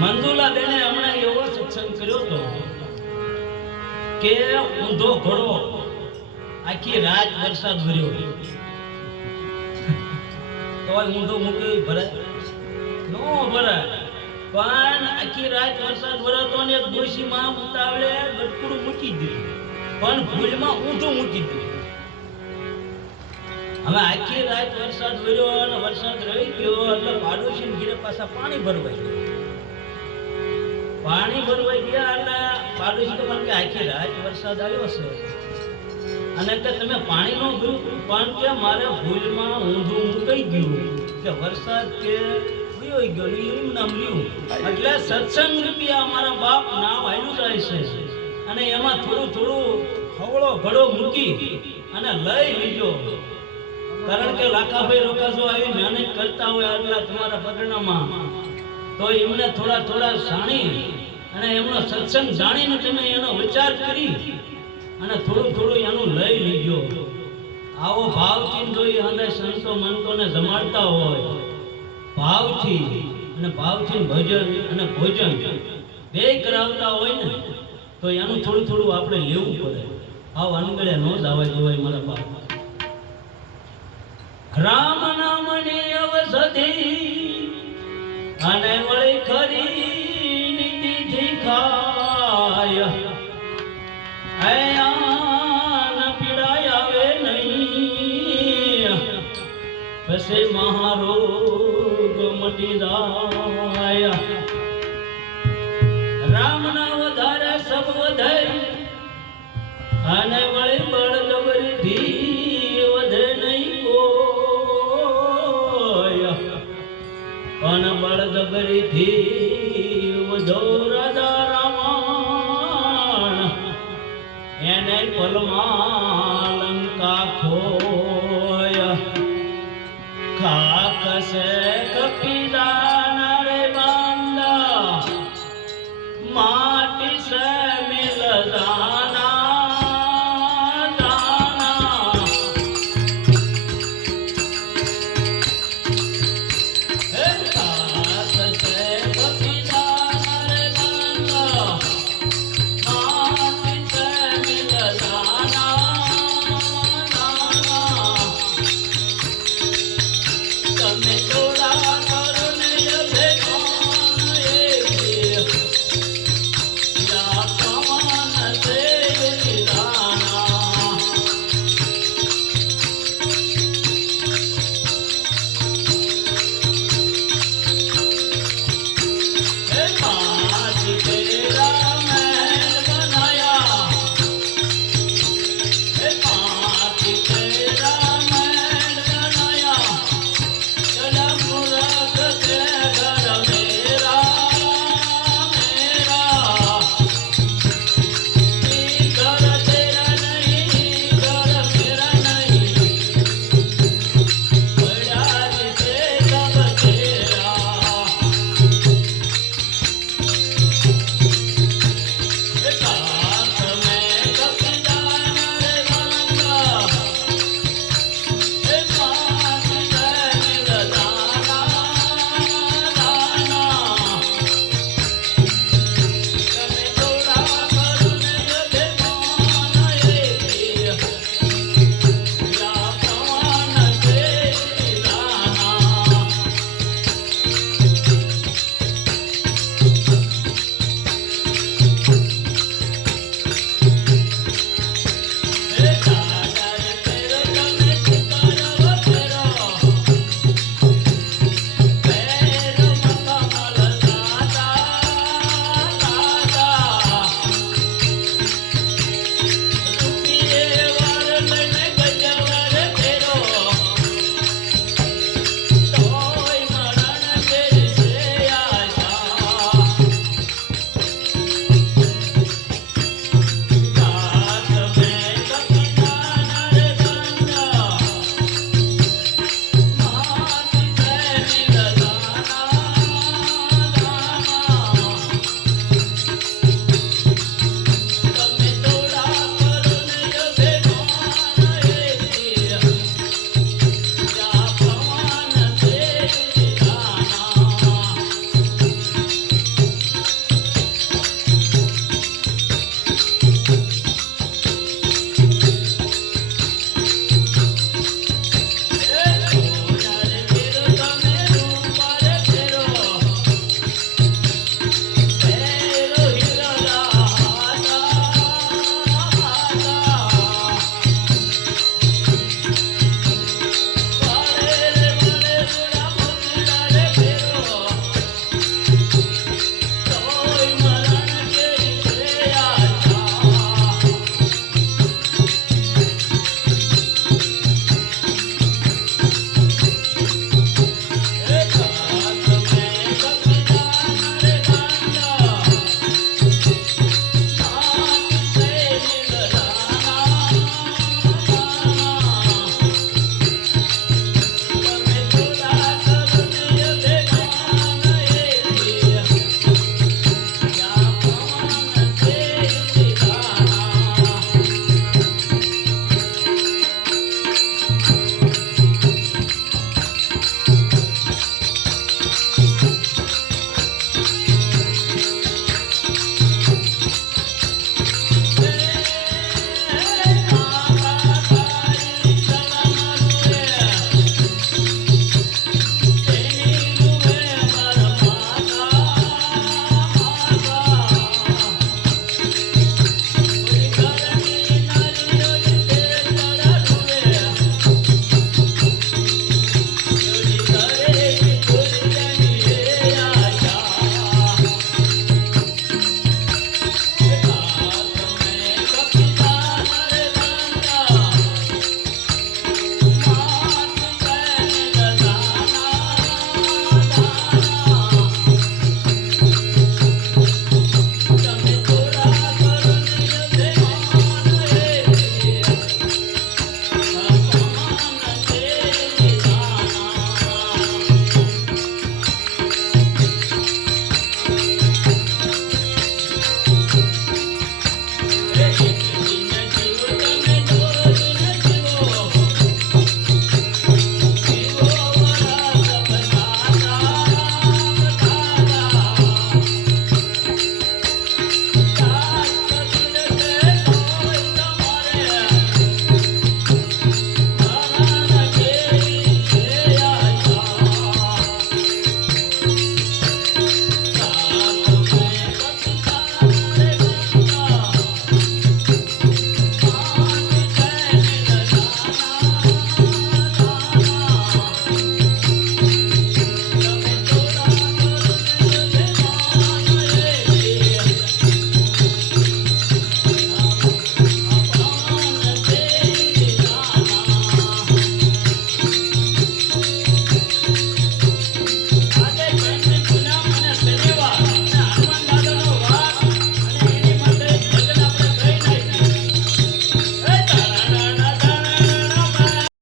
મંજુલા બેને હમણાં એવો સત્સંગ કર્યો તો કે ઊંધો ઘોડો આખી રાત વરસાદ ભર્યો તો ઊંધો મૂકી ભરાય નો ભરાય પણ આખી રાત વરસાદ ભરાતો ને એક ડોશીમાં ઉતાવળે ગટકુડું મૂકી દીધું. પણ ભૂલમાં ઊંધું મૂકી દીધું. હવે આખી રાત વરસાદ ભર્યો અને વરસાદ રહી ગયો એટલે પાડોશી ઘીરે પાછા પાણી ભરવાઈ ગયું. પાણી ભરવાઈ ગયા એટલે પાડોશી તો મને કે આખી રાત વરસાદ આવ્યો છે. અને કે તમે પાણી નો ભર્યું પણ કે મારે ભૂલમાં ઊંધું મુકાઈ ગયું કે વરસાદ કે ભૂયો ગયો એમ નામ રહ્યું એટલે સત્સંગ રૂપિયા અમારા બાપ નામ આવ્યું જાય છે. અને એમાં થોડું થોડું હવળો ઘડો મૂકી અને લઈ લીધો. કારણ કે લાખાભાઈ રોકાજો આવી મહેનત કરતા હોય આટલા તમારા પગરણામાં. તો એમને થોડા થોડા જાણી અને એમનો સત્સંગ જાણીને તમે એનો વિચાર કરી અને થોડું થોડું એનું લઈ લીધો. આવો ભાવથી જોઈ અને સંતો મંતોને જમાડતા હોય. ભાવથી અને ભાવથી ભજન અને ભોજન બે કરાવતા હોય ને, તો એનું થોડું થોડું આપણે લેવું પડે. આવ અનગળે ન જ આવે જોવાય મારા બાપ. રામ નામની અવસધી અને વળી ખરી નીતિથી ખાય આન પીડાય આવે નહીં. પછી મહારોગ મટી જાય. રામના વધારે સબ વધે. અને વળી વધે કોઈ. પણ બળજબરીથી બધો રાધા રામણ એને પલમાં લંકા ખોય. ખાકસે કપી